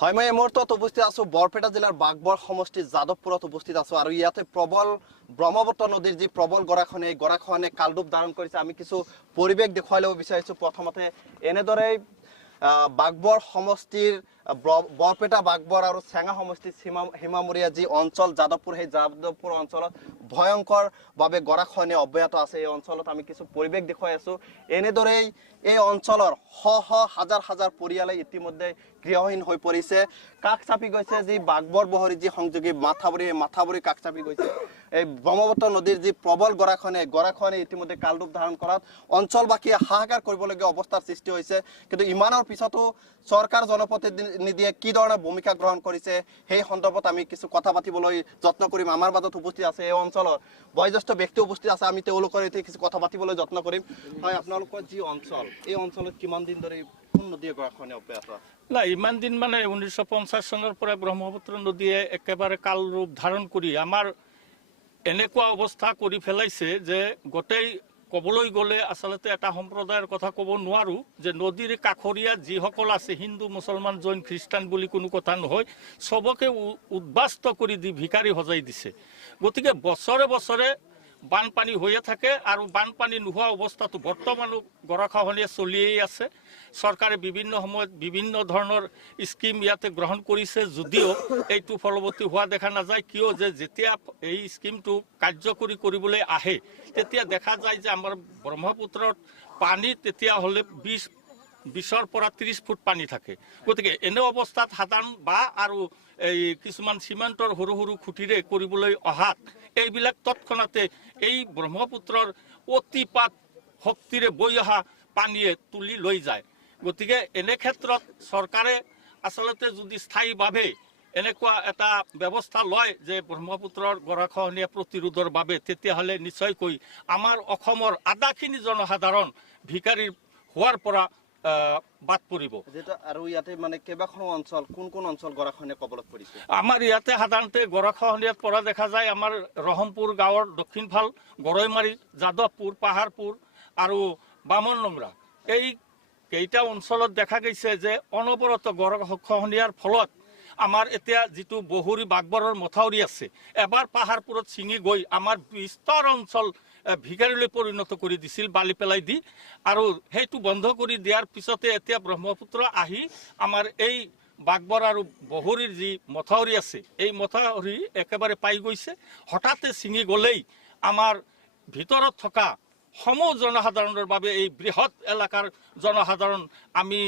হয়, মই এই মুহূৰ্তত উপস্থিত আছো বৰপেটা জিলাৰ বাগবৰ সমষ্টিৰ যাদৱপুৰত উপস্থিত আছো আৰু ইয়াতে প্ৰবল ব্ৰহ্মপুত্ৰ নদীৰ যি প্ৰবল গৰাখহনীয়া এই গৰাখহনীয়ে কালৰূপ ধাৰণ কৰিছে। আমি কিছু পৰিৱেশ দেখুৱাই ল'ব বিচাৰিছো। প্ৰথমতে এনেদৰে বাগবৰ সমষ্টিৰ বৰপেটা বাগবৰ আৰু চেঙা সমষ্টিৰ সীমামূৰীয়া যি অঞ্চল যাদৱপুৰ, সেই যাদৱপুৰ অঞ্চলত ভয়ংকৰভাৱে গৰাখহনীয়া অব্যাহত আছে। এই অঞ্চলত আমি কিছু পৰিৱেশ দেখুৱাই আছো। এনেদৰেই এই অঞ্চলৰ হাজাৰ হাজাৰ পৰিয়ালে ইতিমধ্যে গৃহহীন হৈ পৰিছে। কাষ চাপি গৈছে যি বাগবৰ বহৰী যি সংযোগী মাথাউৰি কাষ চাপি গৈছে। এই ব্ৰহ্মপুত্ৰ নদীৰ যি প্ৰবল গৰাখহনীয়া ইতিমধ্যে কালৰূপ ধাৰণ কৰাত অঞ্চলবাসীয়ে হাহাকাৰ কৰিবলগীয়া অৱস্থাৰ সৃষ্টি হৈছে। কিন্তু ইমানৰ পিছতো চৰকাৰ জনপ্ৰতিনিধিয়ে কি ধৰণৰ ভূমিকা গ্ৰহণ কৰিছে সেই সন্দৰ্ভত আমি কিছু কথা পাতিবলৈ যত্ন কৰিম। আমাৰ মাজত উপস্থিত আছে এই অঞ্চলৰ বয়োজ্যেষ্ঠ ব্যক্তি উপস্থিত আছে। আমি তেওঁলোকৰ সৈতে কিছু কথা পাতিবলৈ যত্ন কৰিম। হয়, আপোনালোকৰ যি অঞ্চল, এই অঞ্চলত কিমান দিন ধৰি কোন নদীয়ে গৰাখহনীয়া অব্যাহত আছে? নাই, ইমান দিন মানে 1950 চনৰ পৰা ব্ৰহ্মপুত্ৰ নদীয়ে একেবাৰে কাল ৰূপ ধাৰণ কৰি আমাৰ এনেকুৱা অৱস্থা কৰি পেলাইছে যে গোটেই ক'বলৈ গ'লে আচলতে এটা সম্প্ৰদায়ৰ কথা ক'ব নোৱাৰোঁ যে নদীৰ কাষৰীয়া যিসকল আছে, হিন্দু মুছলমান জৈন খ্ৰীষ্টান বুলি কোনো কথা নহয়, চবকে উদ্বাস্ত কৰি দি ভিকাৰী সজাই দিছে। গতিকে বছৰে বছৰে বানপানী হৈয়ে থাকে আৰু বানপানী নোহোৱা অৱস্থাটো বৰ্তমানো গৰাখহনীয়া চলিয়েই আছে। চৰকাৰে বিভিন্ন সময়ত বিভিন্ন ধৰণৰ স্কিম ইয়াতে গ্ৰহণ কৰিছে, যদিও এইটো ফলৱতী হোৱা দেখা নাযায়। কিয় যে যেতিয়া এই স্কিমটো কাৰ্যকৰী কৰিবলৈ আহে তেতিয়া দেখা যায় যে আমাৰ ব্ৰহ্মপুত্ৰত পানী তেতিয়াহ'লে 20ৰ পৰা 30 ফুট পানী থাকে। গতিকে এনে অৱস্থাত সাধাৰণ আৰু এই কিছুমান চিমেণ্টৰ সৰু সৰু খুঁটিৰে কৰিবলৈ অহাত এইবিলাক তৎক্ষণাতে এই ব্ৰহ্মপুত্ৰৰ অতিপাত শক্তিৰে বৈ অহা পানীয়ে তুলি লৈ যায়। গতিকে এনে ক্ষেত্ৰত চৰকাৰে আচলতে যদি স্থায়ীভাৱে এনেকুৱা এটা ব্যৱস্থা লয় যে ব্ৰহ্মপুত্ৰৰ গৰাখহনীয়া প্ৰতিৰোধৰ বাবে, তেতিয়াহ'লে নিশ্চয়কৈ আমাৰ অসমৰ আধাখিনি জনসাধাৰণ ভিকাৰীৰ হোৱাৰ পৰা বাদ পৰিব। আৰু ইয়াতে মানে কেইবাখনো অঞ্চল, কোন কোন অঞ্চল গৰাখহনীয়া কবলত পৰিছে? আমাৰ ইয়াতে সাধাৰণতে গৰাখহনীয়াত পৰা দেখা যায় আমাৰ ৰহমপুৰ গাঁৱৰ দক্ষিণ ফাল, গৰৈমাৰী, যাদৱপুৰ, পাহাৰপুৰ আৰু বামন নংৰা, এই কেইটা অঞ্চলত দেখা গৈছে যে অনবৰত গৰাখহনীয়াৰ ফলত আমাৰ এতিয়া যিটো বহৰী বাগবৰৰ মথাউৰি আছে, এবাৰ পাহাৰপুৰত ছিঙি গৈ আমাৰ বিস্তৰ অঞ্চল ভিকাৰীলৈ পৰিণত কৰি দিছিল বালি পেলাই দি, আৰু সেইটো বন্ধ কৰি দিয়াৰ পিছতে এতিয়া ব্ৰহ্মপুত্ৰ আহি আমাৰ এই বাগবৰ আৰু বহৰীৰ যি মথাউৰি আছে, এই মথাউৰি একেবাৰে পাই গৈছে। হঠাতে ছিঙি গ'লেই আমাৰ ভিতৰত থকা সমূহ জনসাধাৰণৰ বাবে, এই বৃহৎ এলেকাৰ জনসাধাৰণ আমি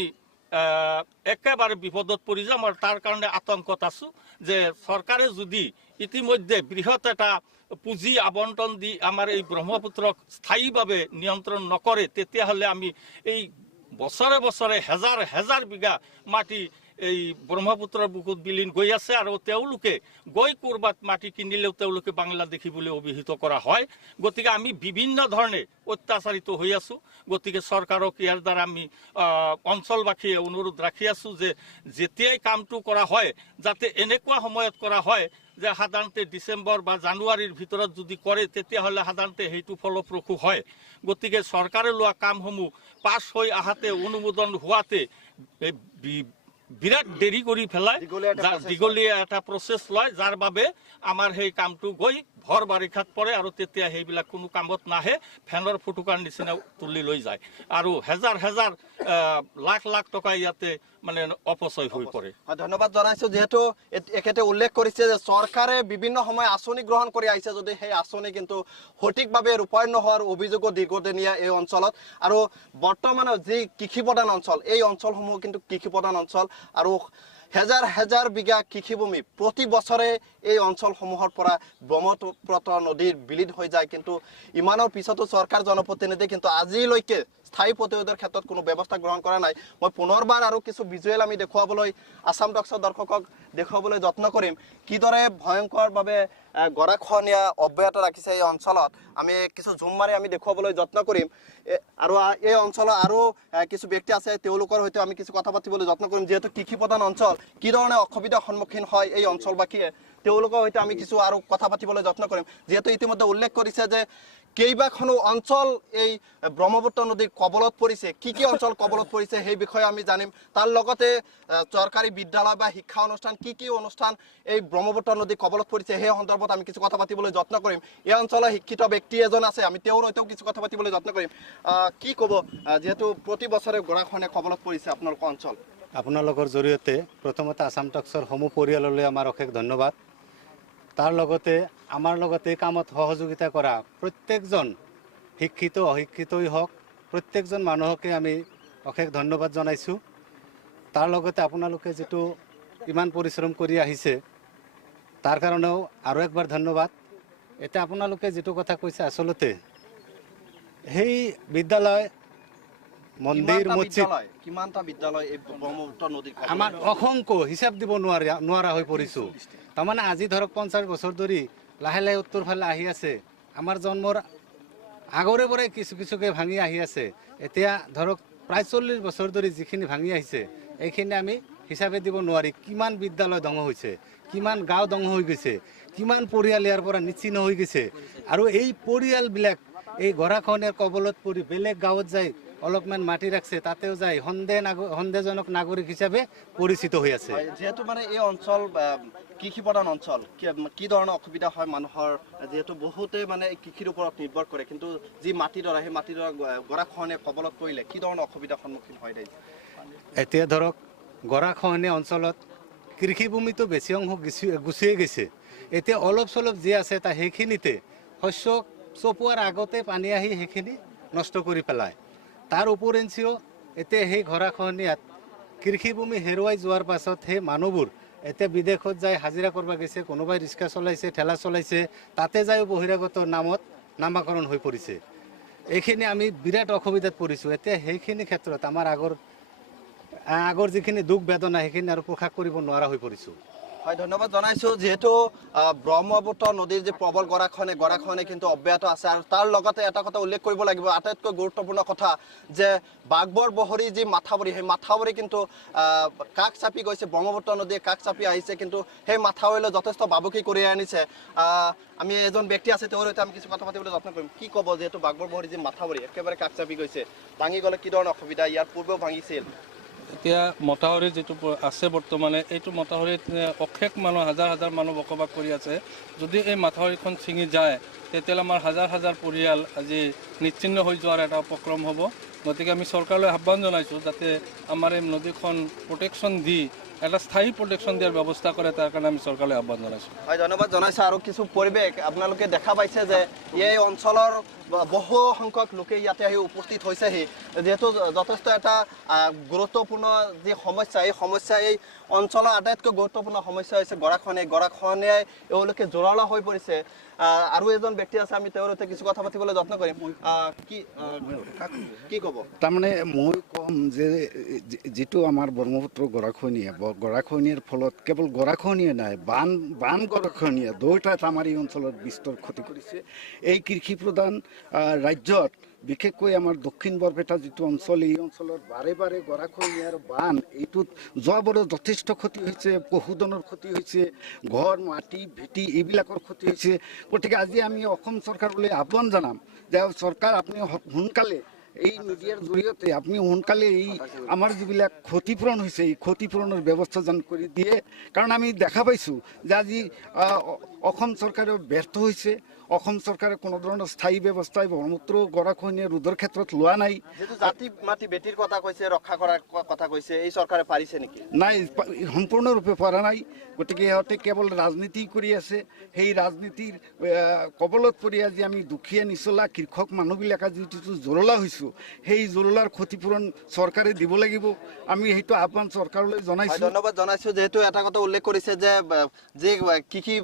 একেবাৰে বিপদত পৰি যাম। আৰু তাৰ কাৰণে আতংকত আছো যে চৰকাৰে যদি ইতিমধ্যে বৃহৎ এটা পুঁজি আবণ্টন দি আমাৰ এই ব্ৰহ্মপুত্ৰক স্থায়ীভাৱে নিয়ন্ত্ৰণ নকৰে, তেতিয়াহ'লে আমি এই বছৰে বছৰে হেজাৰ হেজাৰ বিঘা মাটি এই ব্ৰহ্মপুত্ৰৰ বুকুত বিলীন গৈ আছে, আৰু তেওঁলোকে গৈ ক'ৰবাত মাটি কিনিলেও তেওঁলোকে বাংলা দেখিবলৈ অভিহিত কৰা হয়। গতিকে আমি বিভিন্ন ধৰণে অত্যাচাৰিত হৈ আছো। গতিকে চৰকাৰক ইয়াৰ দ্বাৰা আমি অঞ্চলবাসীয়ে অনুৰোধ ৰাখি আছো যে যেতিয়াই কামটো কৰা হয় যাতে এনেকুৱা সময়ত কৰা হয় যে সাধাৰণতে ডিচেম্বৰ বা জানুৱাৰীৰ ভিতৰত যদি কৰে তেতিয়াহ'লে সাধাৰণতে সেইটো ফলপ্ৰসূ হয়। গতিকে চৰকাৰে লোৱা কামসমূহ পাছ হৈ আহাতে, অনুমোদন হোৱাতে বিৰাট দেৰি কৰি পেলাই দীঘলীয়া এটা প্ৰচেছ লয়, যাৰ বাবে আমাৰ সেই কামটো গৈ ভৰ বাৰিষাত পৰে আৰু তেতিয়া সেইবিলাক কোনো কামত নাহে, ফেনৰ ফুটুকাৰ নিচিনা তুলি লৈ যায় আৰু হেজাৰ হেজাৰ লাখ লাখ টকা ইয়াতে মানে অপচয় হৈ পৰে। ধন্যবাদ জনাইছো। যিহেতু এখেতে উল্লেখ কৰিছে যে চৰকাৰে বিভিন্ন সময় আঁচনি গ্ৰহণ কৰি আহিছে, যদি সেই আঁচনি কিন্তু সঠিকভাৱে ৰূপায়ণ নোহোৱাৰ অভিযোগো দীৰ্ঘদিনীয়া এই অঞ্চলত। আৰু বৰ্তমানে যি কৃষি প্ৰধান অঞ্চল, এই অঞ্চলসমূহ কিন্তু কৃষি প্ৰধান অঞ্চল, আৰু হেজাৰ হেজাৰ বিঘা কৃষিভূমি প্ৰতি বছৰে এই অঞ্চলসমূহৰ পৰা ব্ৰহ্মপুত্ৰ নদীৰ বিলীন হৈ যায়। কিন্তু ইমানৰ পিছতো চৰকাৰ জনপ্ৰতিনিধিয়ে কিন্তু আজিলৈকে স্থায়ী প্ৰতিৰোধৰ ক্ষেত্ৰত কোনো ব্যৱস্থা গ্ৰহণ কৰা নাই। মই পুনৰবাৰ আৰু কিছু ভিজুৱেল আমি দেখুৱাবলৈ আছাম টক্সৰ দৰ্শকক দেখুৱাবলৈ যত্ন কৰিম কিদৰে ভয়ংকৰভাৱে গৰাখহনীয়া অব্যাহত ৰাখিছে এই অঞ্চলত। আমি কিছু জুম মাৰি আমি দেখুৱাবলৈ যত্ন কৰিম, আৰু এই অঞ্চলৰ আৰু কিছু ব্যক্তি আছে, তেওঁলোকৰ সৈতে আমি কিছু কথা পাতিবলৈ যত্ন কৰিম। যিহেতু কৃষি প্ৰধান অঞ্চল, কি ধৰণে অসুবিধাৰ সন্মুখীন হয় এই অঞ্চলবাসীয়ে তেওঁলোকৰ সৈতে আমি কিছু আৰু কথা পাতিবলৈ যত্ন কৰিম যিহেতু ইতিমধ্যে উল্লেখ কৰিছে যে কেইবাখনো অঞ্চল এই ব্ৰহ্মপুত্ৰ নদীৰ কবলত পৰিছে কি অঞ্চল কবলত পৰিছে সেই বিষয়ে আমি জানিম তাৰ লগতে চৰকাৰী বিদ্যালয় বা শিক্ষা অনুষ্ঠান কি অনুষ্ঠান এই ব্ৰহ্মপুত্ৰ নদীৰ কবলত পৰিছে সেই সন্দৰ্ভত আমি কিছু কথা পাতিবলৈ যত্ন কৰিম এই অঞ্চলৰ শিক্ষিত ব্যক্তি এজন আছে আমি তেওঁৰ সৈতেও কিছু কথা পাতিবলৈ যত্ন কৰিম কি ক'ব যেহেতু প্ৰতি বছৰে গৰাখহনীয়া কবলত পৰিছে আপোনালোকৰ অঞ্চল আপোনালোকৰ জৰিয়তে প্ৰথমতে আসাম টক্সৰ সমূহ পৰিয়াললৈ আমাৰ অশেষ ধন্যবাদ তাৰ লগতে আমাৰ লগতে কামত সহযোগিতা কৰা প্ৰত্যেকজন শিক্ষিত অশিক্ষিতই হওক প্ৰত্যেকজন মানুহকে আমি অশেষ ধন্যবাদ জনাইছোঁ তাৰ লগতে আপোনালোকে যেটো ইমান পৰিশ্ৰম কৰি আহিছে তাৰ কাৰণেও আৰু একবাৰ ধন্যবাদ এটা আপোনালোকে যেটো কথা কৈছে আসলতে সেই বিদ্যালয় মন্দিৰ মছজিদ কিমানটা বিদ্যালয় এই ব্ৰহ্মপুত্ৰ নদীৰ আমাৰ অসংখ্য হিচাপ দিব নোৱাৰা হৈ পৰিছোঁ তাৰমানে আজি ধৰক 50 বছৰ ধৰি লাহে লাহে উত্তৰ ফালে আহি আছে আমাৰ জন্মৰ আগৰে পৰাই কিছুকে ভাঙি আহি আছে এতিয়া ধৰক প্ৰায় 40 বছৰ ধৰি যিখিনি ভাঙি আহিছে এইখিনি আমি হিচাপে দিব নোৱাৰি কিমান বিদ্যালয় ধ্বংস হৈছে কিমান গাঁও ধ্বংস হৈ গৈছে কিমান পৰিয়াল ইয়াৰ পৰা নিশ্চিন্ন হৈ গৈছে আৰু এই পৰিয়ালবিলাক এই গৰাখহনীয়াৰ কবলত পৰি বেলেগ গাঁৱত যায় অলপমান মাটি ৰাখছে তাতেও যায় সন্দেহজনক নাগৰিক হিচাপে পৰিচিত হৈ আছে যেহেতু মানে এই অঞ্চল কৃষি প্ৰধান অঞ্চল কি ধৰণৰ অসুবিধা হয় মানুহৰ যেহেতু বহুতে মানে কৃষিৰ ওপৰত নিৰ্ভৰ কৰে কিন্তু যি মাটিডৰা সেই মাটিডৰা গৰাখহনীয়া কবলত পৰিলে কি ধৰণৰ অসুবিধাৰ সন্মুখীন হয় এতিয়া ধৰক গৰাখহনীয়া অঞ্চলত কৃষিভূমিটো বেছি অংশ গুচিয়ে গৈছে এতিয়া অলপ চলপ যি আছে তা সেইখিনিতে শস্য চপোৱাৰ আগতে পানী আহি সেইখিনি নষ্ট কৰি পেলায় তাৰ উপৰেঞ্চিও এতিয়া সেই গৰাখহনীয়াত কৃষিভূমি হেৰুৱাই যোৱাৰ পাছত সেই মানুহবোৰ এতিয়া বিদেশত যায় হাজিৰা কৰিব গৈছে কোনোবাই ৰিক্সা চলাইছে ঠেলা চলাইছে তাতে যায়ও বহিৰাগত নামত নামাকৰণ হৈ পৰিছে এইখিনি আমি বিৰাট অসুবিধাত পৰিছোঁ এতিয়া সেইখিনি ক্ষেত্ৰত আমাৰ আগৰ যিখিনি দুখ বেদনা সেইখিনি আৰু প্ৰকাশ কৰিব নোৱাৰা হৈ পৰিছোঁ হয় ধন্যবাদ জনাইছোঁ যেহেতু ব্ৰহ্মপুত্ৰ নদীৰ যে প্ৰবল গৰাখহনীয়া কিন্তু অব্যাহত আছে আৰু তাৰ লগতে এটা কথা উল্লেখ কৰিব লাগিব আটাইতকৈ গুৰুত্বপূৰ্ণ কথা যে বাগবৰ বহৰী যি মাথাউৰি সেই মাথাউৰি কিন্তু কাষ চাপি গৈছে ব্ৰহ্মপুত্ৰ নদীয়ে কাষ চাপি আহিছে কিন্তু সেই মাথাউৰিলৈ যথেষ্ট ভাবুকি কঢ়িয়াই আনিছে আমি এজন ব্যক্তি আছে তেওঁৰ সৈতে আমি কিছু কথা পাতিবলৈ যত্ন কৰিম কি ক'ব যিহেতু বাগবৰ বহৰী যি মাথাউৰি একেবাৰে কাষ চাপি গৈছে ভাঙি গ'লে কি ধৰণৰ অসুবিধা ইয়াৰ পূৰ্বেও ভাঙিছিল এতিয়া মথাউৰি যেটো আছে বৰ্তমানে এইটো মথাউৰিত অশেষ মানুহ হাজাৰ মানুহ বসবাস কৰি আছে যদি এই মথাউৰিখন ছিঙি যায় তেতিয়াহ'লে আমাৰ হাজাৰ পৰিয়াল আজি নিশ্চিন্ন হৈ যোৱাৰ এটা উপক্ৰম হ'ব গতিকে আমি চৰকাৰলৈ আহ্বান জনাইছোঁ যাতে আমাৰ এই নদীখন প্ৰটেকশ্যন দি এটা স্থায়ী প্ৰটেকশ্যন দিয়াৰ ব্যৱস্থা কৰে তাৰ কাৰণে আমি চৰকাৰলৈ আহ্বান জনাইছোঁ হয় ধন্যবাদ জনাইছোঁ আৰু কিছু পৰিৱেশ আপোনালোকে দেখা পাইছে যে এই অঞ্চলৰ বহু সংখ্যক লোকে ইয়াতে আহি উপস্থিত হৈছেহি যেহেতু যথেষ্ট এটা গুৰুত্বপূৰ্ণ যি সমস্যা এই অঞ্চলৰ আটাইতকৈ গুৰুত্বপূৰ্ণ সমস্যা হৈছে গৰাখহনীয়াই এওঁলোকে জোৰালা হৈ পৰিছে আৰু এজন ব্যক্তি আছে আমি তেওঁৰ সৈতে কিছু কথা পাতিবলৈ যত্ন কৰিম কি ক'ব তাৰমানে মই ক'ম যে যিটো আমাৰ ব্ৰহ্মপুত্ৰ গৰাখহনীয়াৰ ফলত কেৱল গৰাখহনীয়া নাই বান গৰাখহনীয়া দুয়োটাত আমাৰ এই অঞ্চলত বিস্তৰ ক্ষতি কৰিছে এই কৃষি প্ৰধান ৰাজ্যত বিশেষকৈ আমাৰ দক্ষিণ বৰপেটা যিটো অঞ্চল এই অঞ্চলত বাৰে গৰাখহনীয়াৰ বান এইটোত যোৱাবাৰো যথেষ্ট ক্ষতি হৈছে পশুধনৰ ক্ষতি হৈছে ঘৰ মাটি ভেটি এইবিলাকৰ ক্ষতি হৈছে গতিকে আজি আমি অসম চৰকাৰলৈ আহ্বান জনাম যে চৰকাৰ আপুনি সোনকালে এই মিডিয়াৰ জৰিয়তে আপুনি সোনকালে এই আমাৰ যিবিলাক ক্ষতিপূৰণ হৈছে এই ক্ষতিপূৰণৰ ব্যৱস্থা যেন কৰি দিয়ে কাৰণ আমি দেখা পাইছোঁ যে আজি অসম চৰকাৰে ব্যৰ্থ হৈছে অসম চৰকাৰে কোনো ধৰণৰ স্থায়ী ব্যৱস্থাই ব্ৰহ্মপুত্ৰ গৰাখহনীয়া ৰোধৰ ক্ষেত্ৰত লোৱা নাই যেটো জাতি মাটি বেটিৰ কথা কৈছে ৰক্ষা কৰাৰ কথা কৈছে এই চৰকাৰে পাৰিছে নেকি নাই সম্পূৰ্ণৰূপে পৰা নাই গতিকে ইহঁতে কেৱল ৰাজনীতি কৰি আছে সেই ৰাজনীতিৰ কবলত পৰি আজি আমি দুখীয়া নিচলা কৃষক মানুহবিলাক আজি যিটো জৰুলা হৈছোঁ সেই জৰুলাৰ ক্ষতিপূৰণ চৰকাৰে দিব লাগিব আমি সেইটো আহ্বান চৰকাৰলৈ জনাইছোঁ ধন্যবাদ জনাইছোঁ যেহেতু এটা কথা উল্লেখ কৰিছে যে যি কৃষি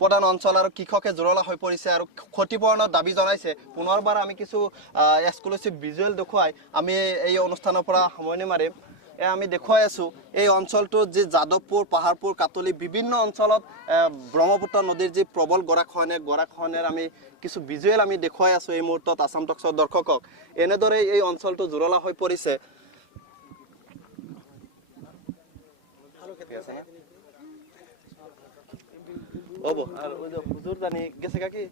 প্ৰধান অঞ্চল আৰু কৃষকে জৰুলা হৈ পৰিছে আৰু ক্ষতিপূৰণৰ দাবী জনাইছে পুনৰবাৰ আমি কিছু এক্সক্লুসিভ ভিজুৱেল দেখুৱাই আমি এই অনুষ্ঠানৰ পৰা সামৰণি মাৰিম আমি দেখুৱাই আছোঁ এই অঞ্চলটোত যি যাদৱপুৰ পাহাৰপুৰ কাটলি বিভিন্ন অঞ্চলত ব্ৰহ্মপুত্ৰ নদীৰ যি প্ৰবল গৰাখহনীয়াৰ আমি কিছু ভিজুৱেল আমি দেখুৱাই আছোঁ এই মুহূৰ্তত আসাম টক্সৰ দৰ্শকক এনেদৰে এই অঞ্চলটো জোৰলা হৈ পৰিছে হবো আৰ ওই যে হুজুৰ জানি গেছে কাকি